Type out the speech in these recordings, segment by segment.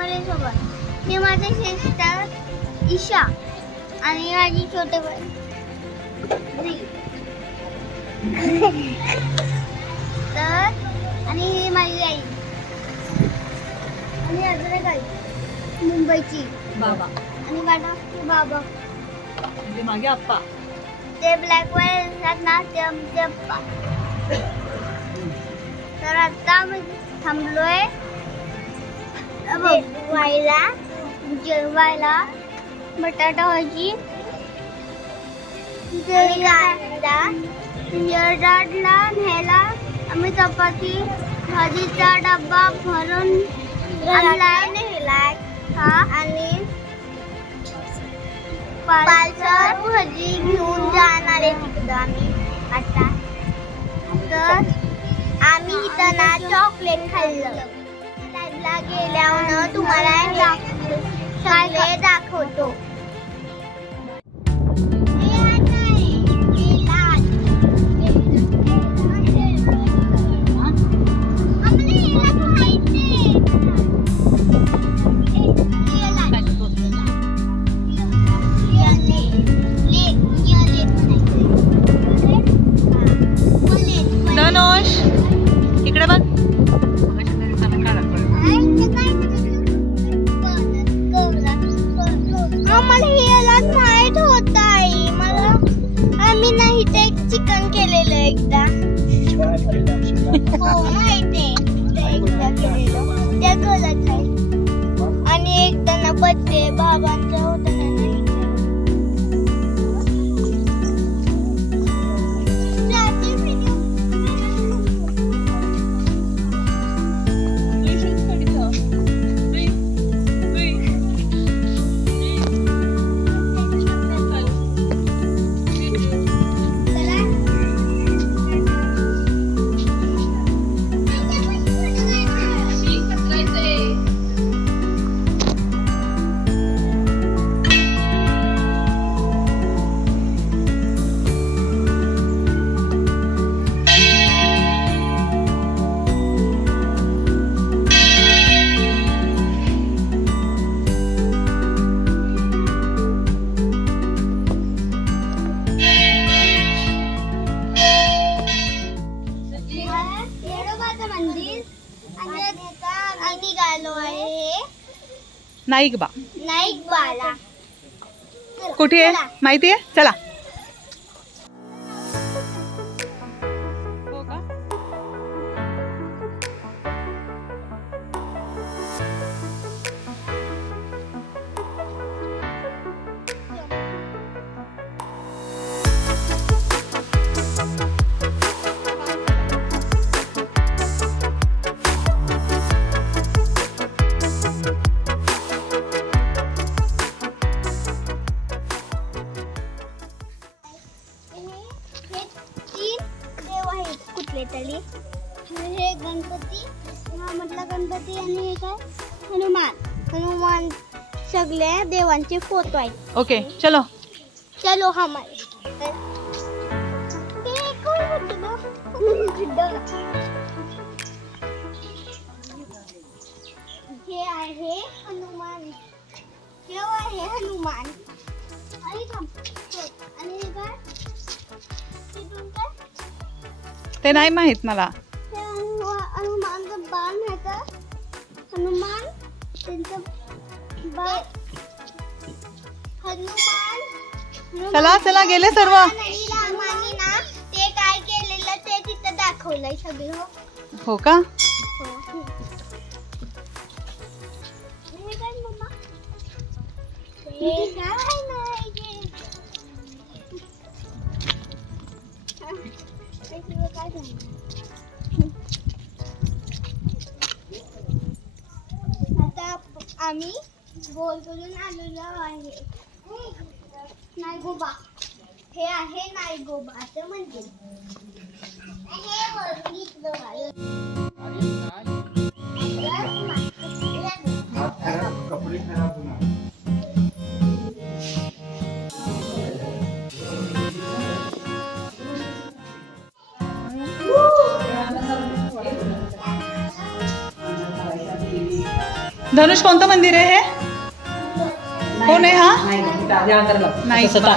मी माझ्या फॅमिलीसोबत मी माझे सिस्टर ईशा आणि माझी छोटे. तर आणि ही माझी आई. आणि अजून एक आई. मुंबईची. बाबा. आणि माझा बाबा. म्हणजे मागे आप्पा. ते ब्लॅक असतात ना ते आमचे पप्पा तर आता आम्ही थांबलोय. व्हायला जेवायला बटाटा भाजी येरडाडला न्यायला आम्ही चपाती भाजीचा डब्बा भरून आणलाय. हा. आणि पालसर भाजी घेऊन जाणार आहे तिकडं आम्ही आता. तर आम्ही इथं ना चॉकलेट खाल्लं. गेल्यावर तुम्हाला दाखवतो. मी नाही ते चिकन केलेलं एकदा. हो माहिती आहे एकदा केलेलं. त्या गलत आहे. आणि एकदा ना बर्थडे बाबांचा होता. नाईक बा. नाईक बाला कुठे आहे? माहिती आहे? चला. तरी हे गणपती हा म्हटलं गणपती आणि हे काय? हनुमान. हनुमान सगळे देवांचे फोटो आहेत. ओके चलो. चलो हे? हे आहे हनुमान. हे आहे हनुमान. ते नाही माहीत मला. हनु- हनुमानचं बाण हनुमान त्यांचं बाण हनुमान चला चला गेले सर्व. आणि रामाने ना ते काय केलेलं ते तिथं दाखवलंय सगळं. हो का? हे काय मम्मा? हे काय? गोल नायगोबा हे आहे मंदिर. कपडे धनुष कोणतं मंदिर आहे हे कोण आहे हा नाही ते नायगोबा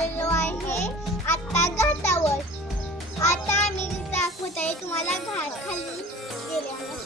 आहे आहे. आता घाटावर. आता आम्ही दाखवत आहे तुम्हाला घाट खाली गेल्यावर.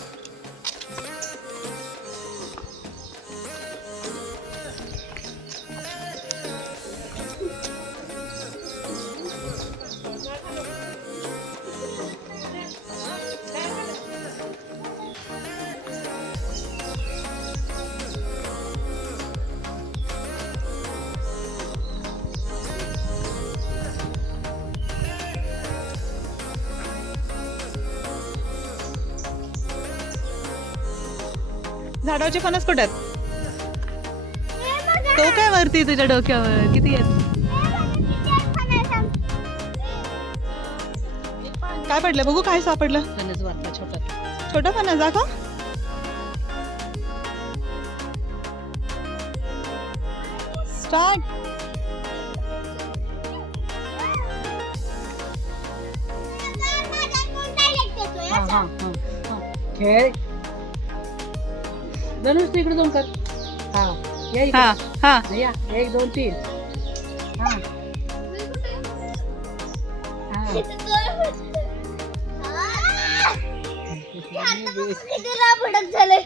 झाडावरचे फणस कुठे हे तो काय वरती तुझ्या डोक्यावर? किती आहेत? हे फणस. काय पडलं? बघू काय सापडलं. छोटा. फणस दाखव. स्टार्ट direct येतोय, असा. खेळ. धनुष तू इकडे दोन कर हा या इकडे. हा हा या एक दोन तीन हा हा राबडक झालंय.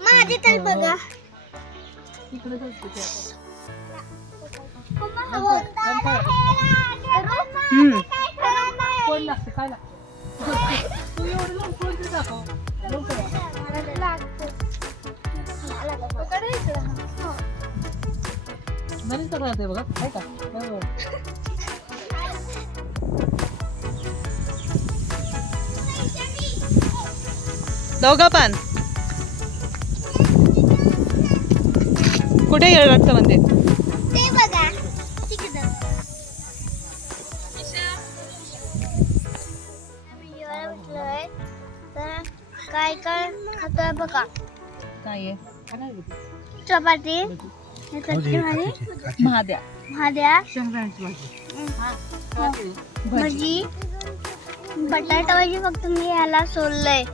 माझे तर बघा इकडे जाऊ तिथे. मम्मा, हम्म कोण लागतं काय लागतं तू एवढं लावून कोण दाखव लवकर या. नवीन राहते बघा काय का दोघं पण कुठे येळवाटचं मंदिर? ते बघा तिकडं. जेवायला तर काय काय खातोय बघा. काय होत. चपाती. हे महाद्या. भाजी. हा? भजी. बटाटा भाजी फक्त मी ह्याला सोललंय.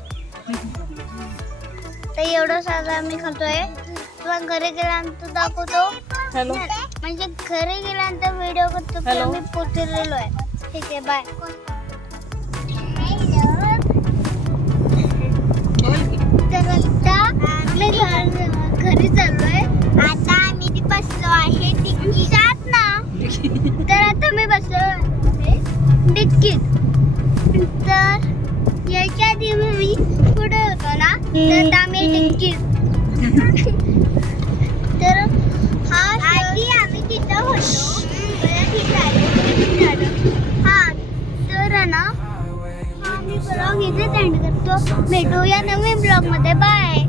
तर एवढं साधं आम्ही खातोय. तुला घरी गेल्यानंतर दाखवतो. हॅलो. म्हणजे घरी गेल्यानंतर व्हिडिओ करतो. आम्ही पोचलेलो आहे. ठीक आहे बाय ना हा मी ब्लॉग इथेच एंड करतो भेटूया नवीन ब्लॉगमध्ये बाय